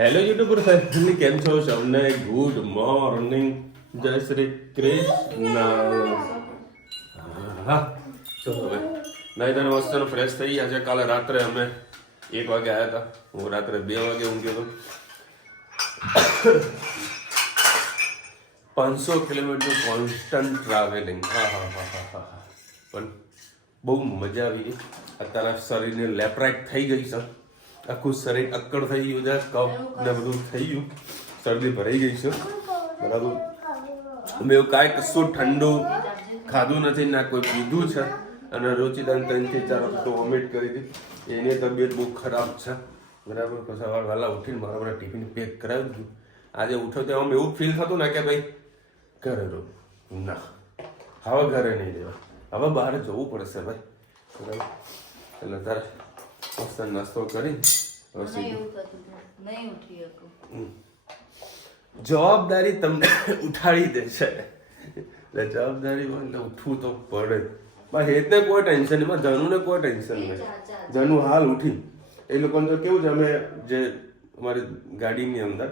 Hello YouTuber family, કેમ છો? સૌને ગુડ મોર્નિંગ, જય શ્રી કૃષ્ણ. હા, ચલો હવે નહીં તને મસ્ત ફ્રેશ થઈ ગયા છે. કાલે રાત્રે અમે 1 વાગે આવ્યા હતા. હું રાત્રે 2 વાગે ઊંઘ્યો હતો. 500 કિલોમીટર કોન્સ્ટન્ટ ટ્રાવેલિંગ. હા. પણ બહુ મજા આવી ગઈ. અત્યારે શરીરને લેપરાઇટ થઈ ગઈ છે. આખું શરીર અક્કડ થઈ ગયું છે. કફ ને બધું થઈ ગયું. શરદી ભરાઈ ગઈ છે. બરાબર. મેં એવું કાંઈ કશું ઠંડુ ખાધું નથી, ના કોઈ પીધું છે. અને રોચિદાન 3 થી 4 વખત વોમિટ કરી હતી. એની તબિયત બહુ ખરાબ છે. બરાબર. પછી સવારે વહેલા ઉઠીને મારા બધા ટિફિન પેક કરાવી દીધું. આજે ઉઠો તો આમ એવું ફીલ થતું ને કે ભાઈ ઘરે રહો. ના, હવે ઘરે નહીં રહેવા, હવે બહાર જવું પડશે ભાઈ. બરાબર. એટલે તારે મસ્ત નાસ્તો કરી જવાબદારી તમને ઉઠાડી દે છે. એટલે જવાબદારી એટલે ઉઠવું તો પડે જ. બસ એટલે કોઈ ટેન્શન નહીં, જનુને કોઈ ટેન્શન નહીં. જનુ હાલ ઉઠી. એ લોકોને તો કેવું છે, અમે જે અમારી ગાડીની અંદર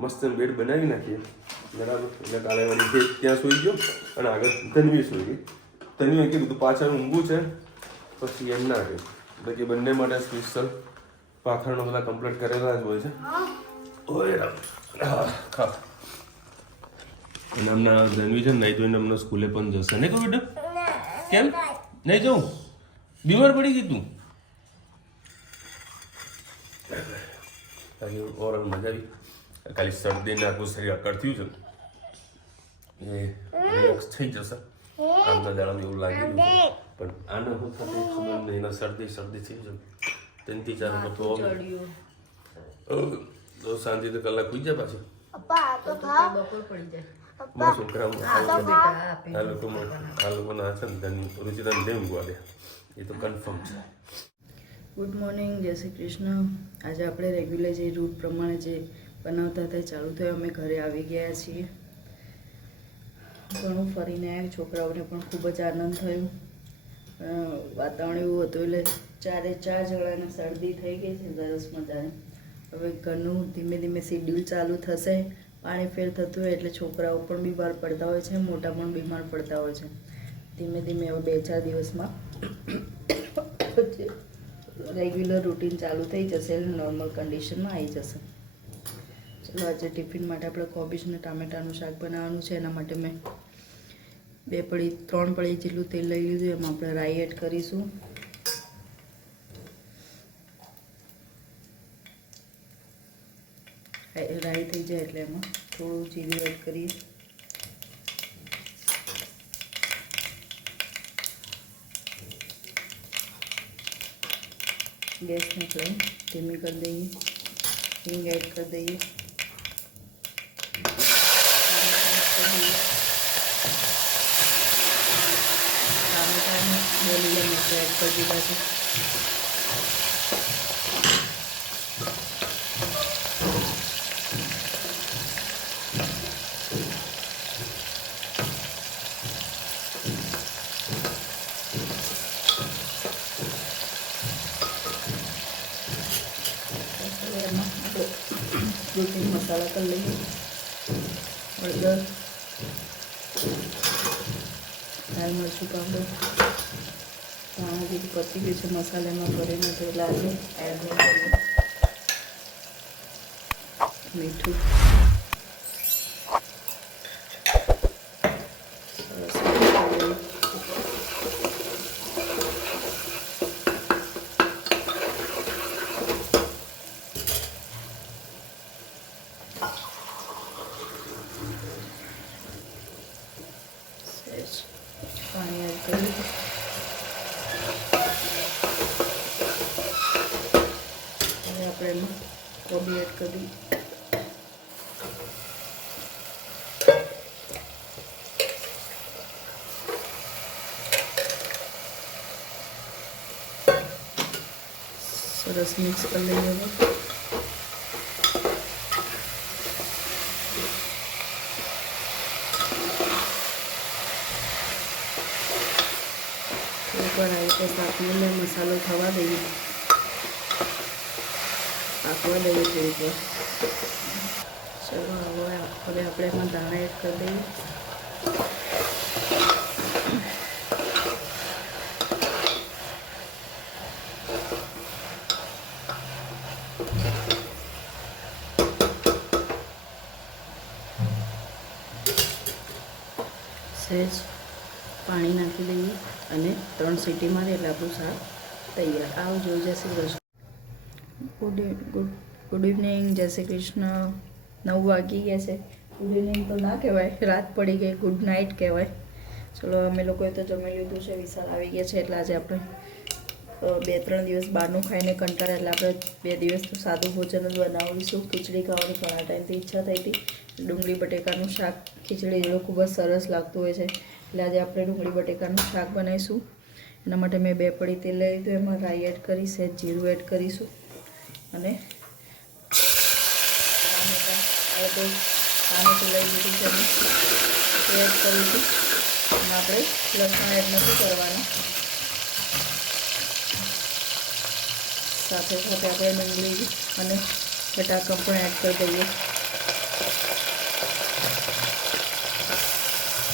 મસ્ત બેડ બનાવી નાખીએ. બરાબર. એટલે કાલે વળી ત્યાં સુઈ ગયો અને આગળ ધનવી સુઈ ગઈ. ધનવીએ કીધું પાછળ ઊંઘું છે, પછી એમ ના કહ્યું. એટલે કે બંને માટે સ્પેશિયલ પાખરનો બધા કમ્પ્લીટ કરેલા જ હોય છે. ઓય ખા. અને હમણાં ધનવી છે ને નહીં ધોઈને હમણાં સ્કૂલે પણ જશે. નહીં કહું બેટા? કેમ નહીં જાઉં? બીમાર પડી ગઈ તું? ઓરલ મજા આવી. ખાલી શરદીને આખું શરીર અકડ થયું છે, એ રિલેક્સ થઈ જશે. આમના દાડામાં એવું લાગેલું છે, પણ આને શું થતું ખબર નહીં. એના શરદી થઈ છે. 3 થી 4 વખત તો શાંતિ તો કલાક પૂઈ જાય પાછું. મારા છોકરા આ લોકોના છે ને રુચિરાને દેવું ગોડે, એ તો કન્ફર્મ છે. ગુડ મોર્નિંગ, જય શ્રી કૃષ્ણ. આજે આપણે રેગ્યુલર જે રૂટ પ્રમાણે જે બનાવતા હતા ચાલુ થયું. અમે ઘરે આવી ગયા છીએ. ઘણું ફરીને આવ્યા. છોકરાઓને પણ ખૂબ જ આનંદ થયો. વાતાવરણ એવું હતું એટલે 4 જણાને શરદી થઈ ગઈ છે. સરસ મજાની. હવે ઘરનું ધીમે ધીમે શેડ્યુલ ચાલુ થશે. પાણી ફેર થતું હોય એટલે છોકરાઓ પણ બીમાર પડતા હોય છે, મોટા પણ બીમાર પડતા હોય છે. ધીમે ધીમે હવે 2-4 દિવસમાં રેગ્યુલર રૂટીન ચાલુ થઈ જશે, નોર્મલ કન્ડિશનમાં આવી જશે. ચલો, આજે ટિફિન માટે આપણે કોબીજ અને ટામેટાનું શાક બનાવવાનું છે. એના માટે મેં 3 પળી જેટલું તેલ લઈ લીધું. એમાં આપણે રાઈ એડ કરીશું. રાઈ થઈ જાય એટલે એમાં થોડું જીરું એડ કરીએ. ગેસની ફ્લેમ ધીમી કરી દઈએ. હિંગ એડ કરી દઈએ. ટામેટાને 2 લીલા મરચાં એડ કરી દીધા છે. રૂટીન મસાલા કરી લઈએ. હળદર, લાલ મરચું પાવડર, ધાણા જેટલું પતી ગયું છે. મસાલામાં ભરીને તો લાલ એડ કરીએ. મીઠું, પાણી એડ કરી. હવે આપણે એમાં કોબી એડ કરી. સરસ મિક્સ કરી લઈએ. હવે ઉપર આવી રીતે સાતમીને મસાલો થવા દઈએ. પાકવા દઈએ થોડીક વાર. ચલો હવે આપણે એમાં દાણા એડ કરી દઈએ. સહેજ પાણી નાખી દઈએ અને 3 સીટી મારી એટલે આપણું શાક તૈયાર. આવજો. જય શ્રી કૃષ્ણ. Good evening. જય શ્રી કૃષ્ણ. 9 વાગી ગયા છે. ગુડ ઇવનિંગ તો ના કહેવાય, રાત પડી ગઈ, ગુડ નાઇટ કહેવાય. ચલો અમે લોકોએ તો જમી લીધું છે, વિશાલ આવી ગયા છે એટલે આજે આપણે 2-3 દિવસ બહારનું ખાઈને કંટાળ્યા એટલે આપણે 2 દિવસ તો સાદું ભોજન જ બનાવીશું. ખીચડી ખાવાની ઘણા ટાઈમથી ઈચ્છા થઈ હતી. ડુંગળી બટેકાનું શાક ખીચડી જેવું ખૂબ જ સરસ લાગતું હોય છે એટલે આજે આપણે ડુંગળી બટેકાનું શાક બનાવીશું. એના માટે મેં 2 પડી તેલ લઈ લીધું, એમાં રાઈ એડ કરી, સહેજ જીરું એડ કરીશું અને ટામેટું લઈ લીધું છે એડ કરીશું. એમાં આપણે લસણ એડ નથી કરવાનું. સાથે સાથે આપણે ડુંગળી અને બટાકા પણ એડ કરી દઈએ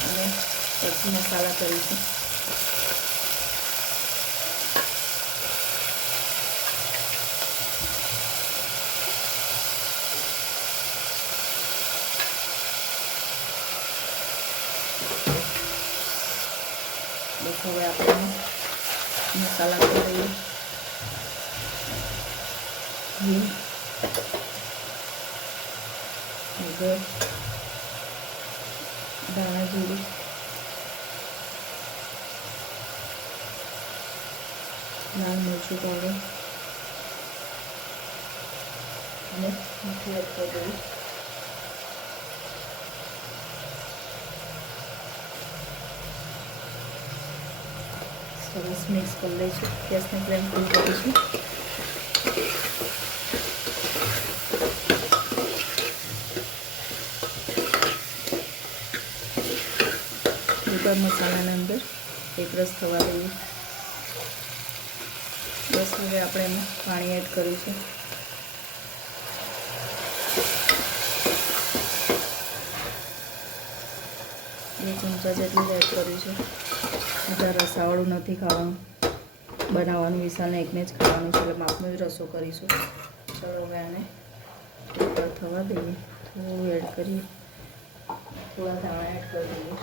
અને પછી મસાલા કરીશું. બસ હવે આપણે મસાલા કરી દઈએ. હળદર, ધાણા જીરું, લાલ મરચું પાવડર અને મીઠું એડ કરી દઈએ. સરસ મિક્સ કરી લઈશું. ગેસની ફ્લેમ ફૂલ કરીશું. મસાલાના અંદર એકરસ થવા દઈએ. બસ હવે આપણે એમાં પાણી એડ કરીશું. બે ચમચા જેટલું એડ કર્યું છે. બધા રસાવાળું નથી ખાવાનું, બનાવવાનું વિશાલને એકને જ ખાવાનું છે એટલે માપનો જ રસો કરીશું. ચલો હવે આને ઉપર થવા દઈએ. થોડું એડ કરીએ, થોડા ધાણા એડ કરી દઈએ.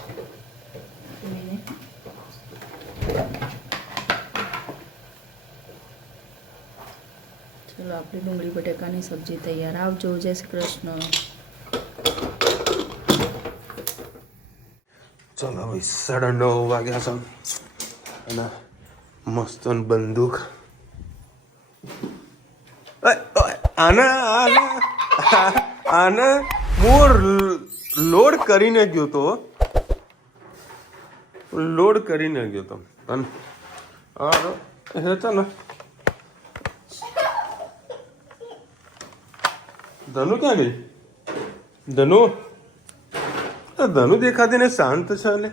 ચલો આપણી ડુંગળી બટેકાની સબ્જી તૈયાર. આવજો. જય શ્રી કૃષ્ણ. ચલો ભાઈ 9:30 વાગ્યા છે અને મસ્ત બંદૂક આને હું લોડ કરીને ગયો તો અને છે ને ધનુ ક્યાં ગઈ? ધનુ દેખાતી ને શાંત છે એટલે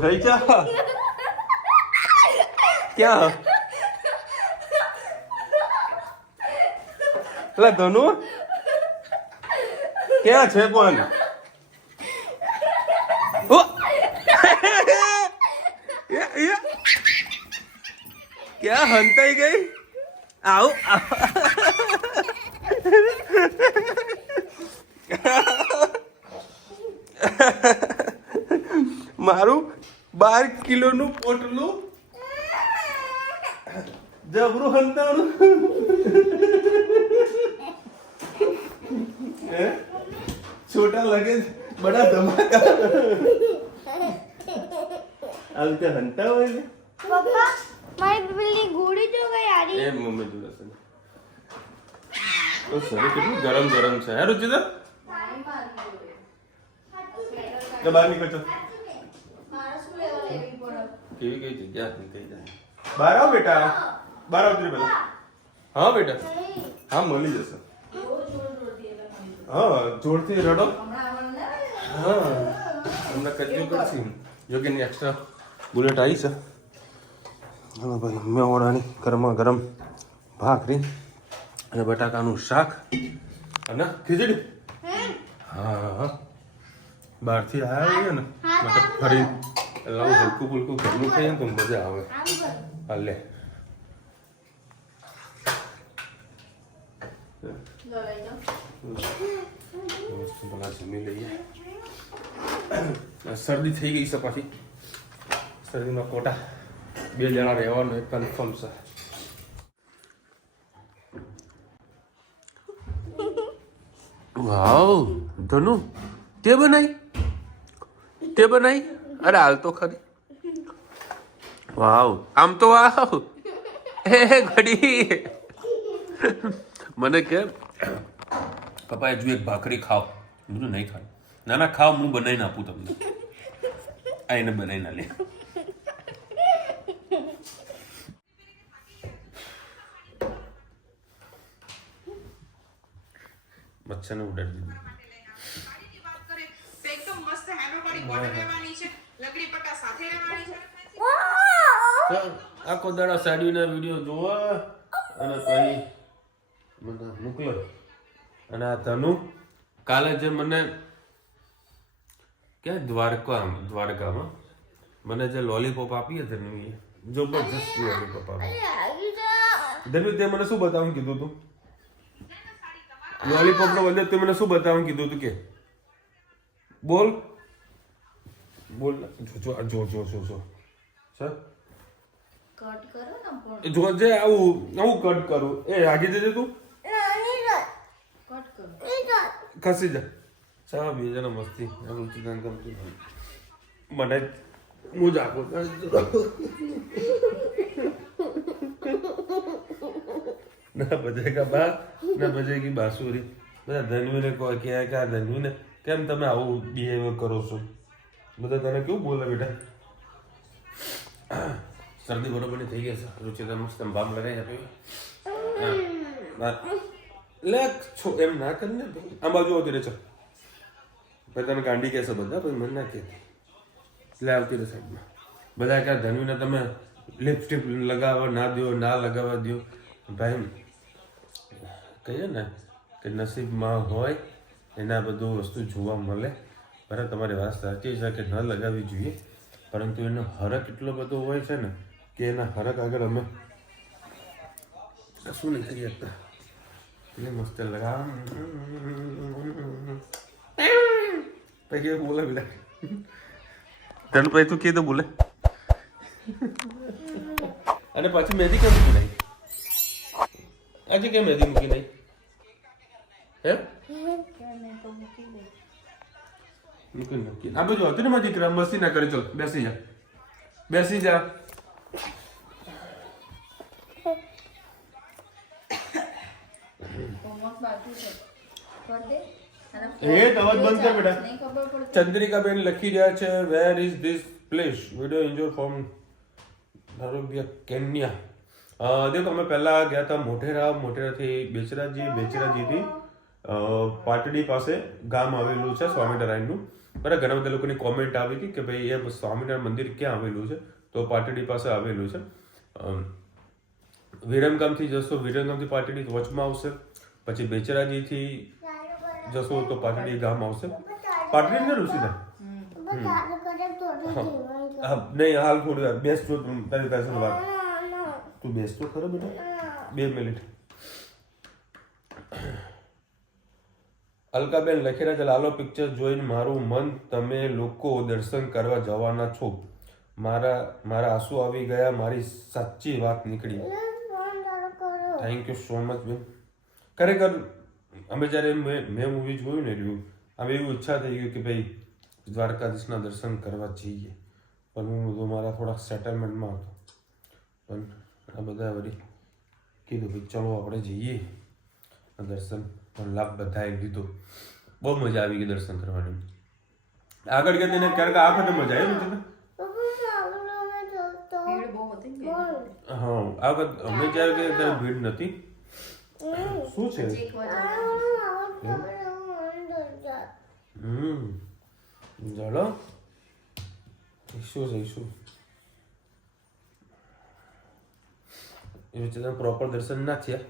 ગઈ ચા ક્યાં? એટલે ધનુ ક્યાં છે પણ? ક્યાં હંતાઈ ગઈ? આવું મારું 12 કિલોનું પોટલું જબરું હંતાણું. छोटा लगेज बड़ा धमाका. આ રીતે હંતા હોય ને પપ્પા મારી બિલ્લી ઘોડી જો ગઈ આરી એ મમ્મી જોડે છે તો સરી કેટલું ગરમ ગરમ છે હે રુચિતા તો બહાર નીકળ ચો કેવી કઈ જગ્યા નીકળી જાય બહાર આવ બેટા બહાર આવતી પેલા હા બેટા હા મળી જશે હા જોરથી રડો હા હમણાં કચ્યું કરશે યોગીની એક્સ્ટ્રા બુલેટ આવી છે હા ભાઈ મેવાડાની ગરમા ગરમ ભાખરી અને બટાકાનું શાક અને ખીચડી. હા બહારથી આવ્યા હોઈએ ને મતલબ ફરી લાવું હલકું ફુલકું ઘરનું ખાઈએ તો મજા આવે. હાલે પેલા જમી લઈએ. શરદી થઈ ગઈ છે પાછી. શરદીનો કોટા 2 જણા રહેવાનું એક કન્ફર્મ છે. વાવ ધનુ તે બનાવી અરે હાલ તો ખરી. વાવ આમ તો વાવ હે ઘડી મને કે પપ્પા હજુ એક ભાખરી ખાવ. બધું નહીં ખાવ. ના ખાવ હું બનાવીને આપું તમને. આ એને બનાવી ના લે. મચ્છરને ઉડાડી દીધું. આખો દાડા સાડીના વિડીયો જોવા અને પછી મને મોકલો. અને આ તનુ કાલે જે મને ક્યાં દ્વારકામાં મને જે લોલીપોપ આપી હતી ને એ જબરજસ્ત લોલીપોપ આપી. ધનુ તે મને શું બતાવવાનું કીધું તું? લોલીપોપ નો બદલે તે મને શું બતાવવાનું કીધું તું કે બોલ જો સર કટ કરો ને પણ જો જે આવું કટ કરું એ આગી જજે તું. કટ કરો ખસી જા. ચા બે જણા મસ્તી રુચિકાન ગમતું મને હું જ આપો. ના બજેગા બા ના બજેગી બાંસુરી. બધા ધનવીને કહે કે આ ધનવીને કેમ તમે આવું બિહેવિયર કરો છો? બધા તને કેવું બોલે બેટા? શરદી બરોબરની થઈ ગઈ છે. રુચિતા મસ્ત બામ લગાવી આપ્યો. લે છો એમ ના કર ને આ બાજુ આવતી રહે. પછી તને ગાંડી કહેશે બધા, પછી મને ના કહે. એટલે આવતી રહે સાઈડમાં. બધા ક્યાં ધનવીને તમે લિપસ્ટિક લગાવવા ના દો, ના લગાવવા દો. ભાઈ કહીએ ને કે નસીબમાં હોય એના બધું વસ્તુ જોવા મળે. બરાબર તમારી વાત સાચી છે કે ન લગાવવી જોઈએ, પરંતુ એનો હરક એટલો બધો હોય છે ને કે એના હરક આગળ અમે શું નહીં કરી શકતા. એટલે મસ્ત લગાવ પછી બોલે પેલા તને પછી તું કીધું બોલે. અને પાછી મહેંદી કેમ મૂકી નહીં? આજે કેમ મહેંદી મૂકી નહીં? હે મૂકી આ બધું હતું ને મારી દીકરા મસ્તી ના કરે. ચલ બેસી જા. અવાજ બંધ કર બેટા. ચંદ્રિકાબેન લખી રહ્યા છે where is this place video enjoy from Kenya. દેખો અમે પહેલા ગયા હતા મોઢેરાથી બેચરાજીથી પાટડી પાસે ગામ આવેલું છે સ્વામિનારાયણનું. બરાબર ઘણા બધા લોકોની કોમેન્ટ આવી હતી કે ભાઈ એ સ્વામિનારાયણ મંદિર ક્યાં આવેલું છે? તો પાટડી પાસે આવેલું છે. વિરમગામથી જશો, વિરમગામથી પાટડી વચમાં આવશે. પછી બેચરાજીથી જશો તો પાટડી ગામ આવશે. પાટડી ને ઋષિના નહીં હાલ થોડી વાર બેસજો. તારી પાસે વાત તું બેસતો ખરો બેટા 2 મિનિટ. અલકાબેન લખી રહ્યા છે લાલો પિક્ચર જોઈને મારું મન તમે લોકો દર્શન કરવા જવાના છો. મારા આંસુ આવી ગયા. મારી સાચી વાત નીકળી. થેન્ક યુ સો મચ બેન. ખરેખર અમે જ્યારે મેં મૂવી જોયું ને એટલું અમે એવું ઈચ્છા થઈ ગયું કે ભાઈ દ્વારકાધીશના દર્શન કરવા જઈએ, પણ હું તો મારા થોડાક સેટલમેન્ટમાં હતો. પણ આ બધા વળી કીધું ભાઈ ચલો આપણે જઈએ દર્શન. પણ લાભ બધાએ લીધો. બહુ મજા આવી ગઈ દર્શન કરવાની. આગળ ગયા તેને ક્યારેક આ વખતે મજા આવી ને. હા આ વખત અમે જ્યારે ગયા ત્યારે ભીડ નથી. શું છે? ચાલો જઈશું. એ વચ્ચે પ્રોપર દર્શન ના થયા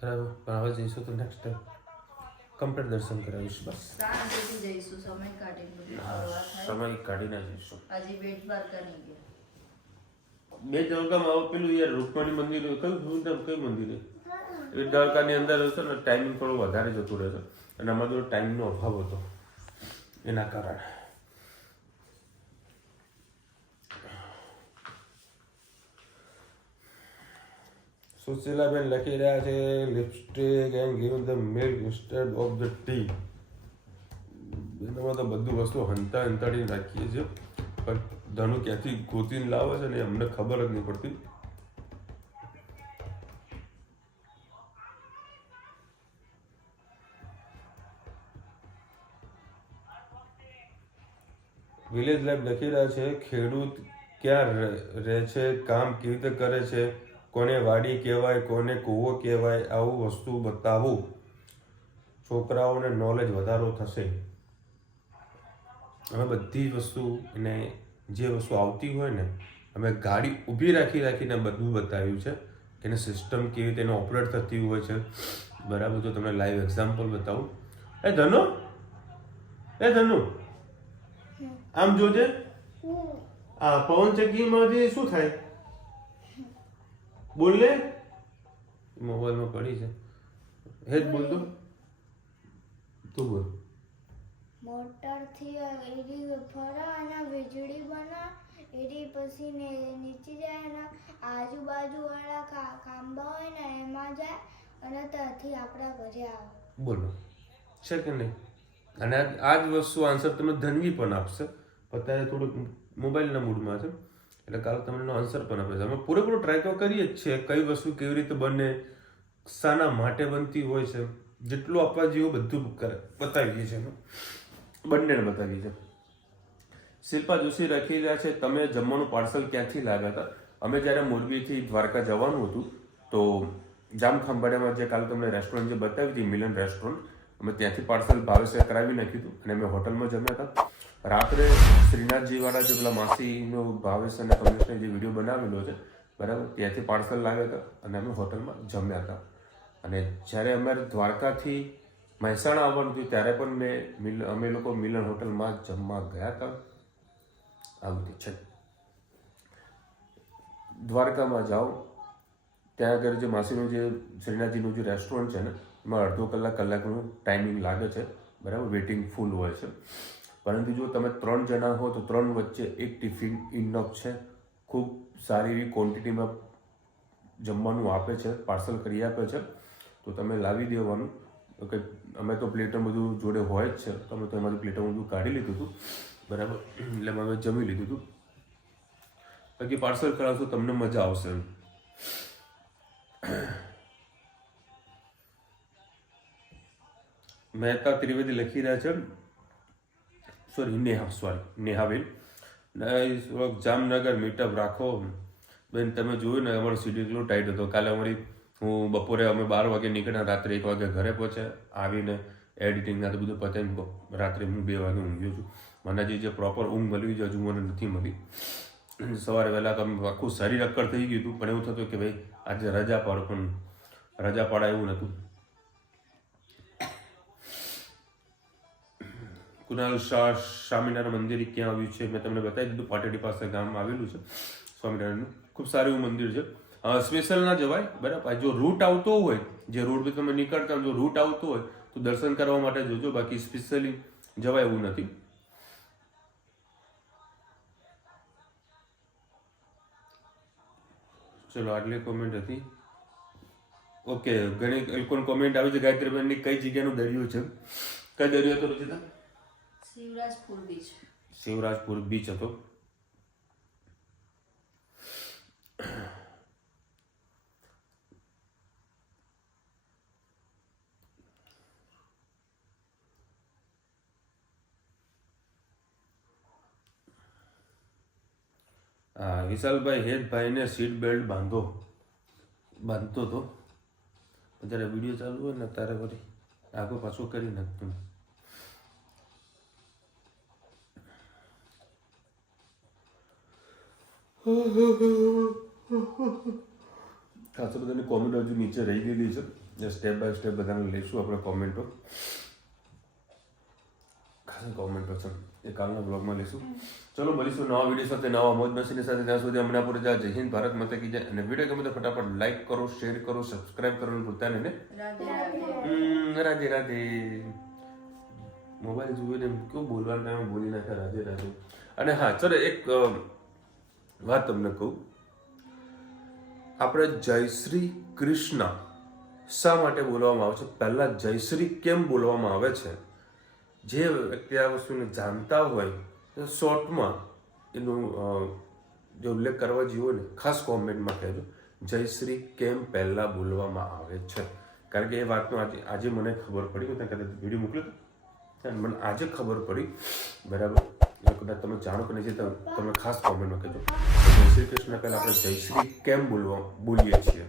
બરાબર, પણ હવે જઈશું તો નેક્સ્ટ ટાઈમ કમ્પ્લીટ દર્શન કરાવીશું બસ. શાંતિથી જઈશું, સમય કાઢીને બધું હા, ફરવા થાય. સમય કાઢીને જઈશું. હજી બેટ દ્વારકા નહીં ગયા. બે દ્વારકામાં આવું પેલું યાર રૂકમણી મંદિર કયું મંદિર એ દ્વારકાની અંદર હશે ને ટાઈમિંગ થોડો વધારે જતું રહે છે અને અમારે થોડો ટાઈમનો અભાવ હતો એના કારણે. સુશીલાબેન લખી રહ્યા છે lipstick and give the milk instead of the T. એનામાં તો બધું વસ્તુ હંતાડી નાખીએ છીએ, પણ ધનુ ક્યાંથી ગોતીને લાવે છે ને અમને ખબર જ નહીં પડતી. વિલેજ લાઈફ લખી રહ્યા છે ખેડૂત ક્યાં રહે છે, કામ કેવી રીતે કરે છે, કોને વાડી કહેવાય, કોને કૂવો કહેવાય, આવું વસ્તુ બતાવું, છોકરાઓને નોલેજ વધારો થશે. અમે બધી જ વસ્તુ એને જે વસ્તુ આવતી હોય ને અમે ગાડી ઊભી રાખીને બધું બતાવ્યું છે, એને સિસ્ટમ કેવી રીતે એને ઓપરેટ થતી હોય છે બરાબર. જો તમને લાઈવ એક્ઝામ્પલ બતાવું. એ ધનુ આમ જોજે, આ પવન ચક્કીમાંથી શું થાય બોલ ને. મોબાઈલમાં પડી છે હે જ બોલતો તું બોલ. મોટરથી એરી ફરા અને વીજળી બના એરી પછી નીચે જાય અને આજુબાજુ વાળા ખાંભા હોય ને એમાં જાય અને ત્યાંથી આપણા ઘરે આવે. બોલો છે કે નહીં? અને આ જ વસ્તુ આન્સર તમને ધનવી પણ આપશે. અત્યારે થોડુંક મોબાઈલના મૂડમાં છે એટલે કાલે તમને એનો આન્સર પણ આપે છે. અમે પૂરેપૂરો ટ્રાય તો કરીએ જ છીએ કઈ વસ્તુ કેવી રીતે બને, શાના માટે બનતી હોય છે, જેટલું આપવા જેવું બધું બતાવીએ છીએ, બંનેને બતાવીએ છીએ. શિલ્પા જોશી લખી રહ્યા છે તમે જમવાનું પાર્સલ ક્યાંથી લાવ્યા હતા? અમે જ્યારે મોરબીથી દ્વારકા જવાનું હતું તો જામખંભાળિયામાં જે કાલે તમને રેસ્ટોરન્ટ જે બતાવી હતી મિલન રેસ્ટોરન્ટ, અમે ત્યાંથી પાર્સલ ભાવેશે કરાવી નાખ્યું હતું અને અમે હોટલમાં જમ્યા હતા. રાત્રે શ્રીનાથજી વાળા જે પેલા માસીનો ભાવેશ અને કમલેશને જે વિડીયો બનાવેલો છે બરાબર, ત્યાંથી પાર્સલ લાવ્યા હતા અને અમે હોટલમાં જમ્યા હતા. અને જ્યારે અમારે દ્વારકાથી મહેસાણા આવવાનું થયું ત્યારે પણ અમે લોકો મિલન હોટલમાં જમવા ગયા હતા. આવી રીતે છે. દ્વારકામાં જાઓ ત્યાં આગળ જે માસીનું જે શ્રીનાથજીનું જે રેસ્ટોરન્ટ છે ને એમાં અડધો કલાકનું ટાઈમિંગ લાગે છે બરાબર, વેઇટિંગ ફૂલ હોય છે. પરંતુ જો તમે 3 જણા હો તો 3 વચ્ચે એક ટિફિન ઇનફ છે. ખૂબ સારી એવી ક્વોન્ટિટીમાં જમવાનું આપે છે, પાર્સલ કરી આપે છે, તો તમે લાવી દેવાનું. કે અમે તો પ્લેટો બધું જોડે હોય જ છે તો અમે તો એમાંથી પ્લેટો બધું કાઢી લીધું હતું બરાબર, એટલે અમે જમી લીધું હતું. બાકી પાર્સલ કરાવશો તમને મજા આવશે. મહેતા ત્રિવેદી લખી રહ્યા છે નેહાબેન જામનગર મીટઅપ રાખો. બેન તમે જોયું ને અમારો શેડ્યુલ કેટલો ટાઈટ હતો. કાલે હું બપોરે અમે 12 વાગે નીકળ્યા, રાત્રે 1 વાગે ઘરે પહોંચ્યા, આવીને એડિટિંગ ના બધું પતાવીને રાત્રે હું 2 વાગે ઊંઘ્યો છું. મને જે પ્રોપર ઊંઘ મળવી જોઈએ હજુ મને નથી મળી. સવારે વહેલા તો આખું શરીર અક્કડ થઈ ગયું હતું, પણ એવું થતું કે ભાઈ આજે રજા પાડો, પણ રજા પાડા એવું નહોતું. કુનાલ શાહ સ્વામિનારાયણ મંદિર ક્યાં આવ્યું છે મેં તમને બતાવી દીધું. પાટેડી પાસે ગામમાં આવેલું છે સ્વામિનારાયણનું, ખૂબ સારું એવું મંદિર છે. સ્પેશિયલ ના જવાય બરાબર. જો રૂટ આવતો હોય, જે રોડ પર તમે નીકળતા જો રૂટ આવતો હોય તો દર્શન કરવા માટે જોજો, બાકી સ્પેશિયલી જવાય એવું નથી. ચલો આટલી કોમેન્ટ હતી. ઓકે, ઘણી લોકોની કોમેન્ટ આવી છે ગાયત્રીબેનની કઈ જગ્યાનું દરિયો છે? કઈ દરિયો હતો રચિતા? શિવરાજપુર બીચ. શિવરાજપુર બીચ હતો. હા, વિશાલભાઈ હેતભાઈને સીટ બેલ્ટ બાંધતો હતો. જ્યારે વિડીયો ચાલુ હોય ને ત્યારે વળી આગો પાછો કરી નાખતું. ખાસ બધાની કોમેન્ટ હજુ નીચે રહી ગયેલી છે, જે સ્ટેપ બાય સ્ટેપ બધાને લઈશું આપણે કોમેન્ટો. ખાસ કોમેન્ટો છે એ કાલના બ્લોગમાં લઈશું. ચલો મળીશું નવા વિડીયો સાથે, નવા મોજ મસ્તીની સાથે. ત્યાં સુધી હમણાં પૂરે જય હિન્દ, ભારત માતા કી જય. અને વિડીયો ગમે તો ફટાફટ લાઈક કરો, શેર કરો, સબસ્ક્રાઇબ કરવાનું ભૂલતા નહીં ને. રાધે રાધે. મોબાઈલ જોઈને કેવું બોલવાનું ટાઈમે બોલી નાખ્યા રાધે રાધે. અને હા ચલો એક વાત તમને કહું, આપણે જય શ્રી કૃષ્ણ શા માટે બોલવામાં આવે છે, પહેલા જય શ્રી કેમ બોલવામાં આવે છે, જે વ્યક્તિ આ વસ્તુને જાણતા હોય તો શોર્ટમાં એનું જે ઉલ્લેખ કરવા જેવો ને ખાસ કોમેન્ટમાં કહેજો, જય શ્રી કેમ પહેલા બોલવામાં આવે છે. કારણ કે એ વાતનો આજે મને ખબર પડી, હું કદાચ વિડીયો મોકલ્યો હતો મને આજે ખબર પડી, બરાબર. કદાચ તમે જાણો કે નહીં તમે ખાસ કોમેન્ટમાં કહેજો જય શ્રી કૃષ્ણ પહેલા આપણે જય શ્રી કેમ બોલીએ છીએ.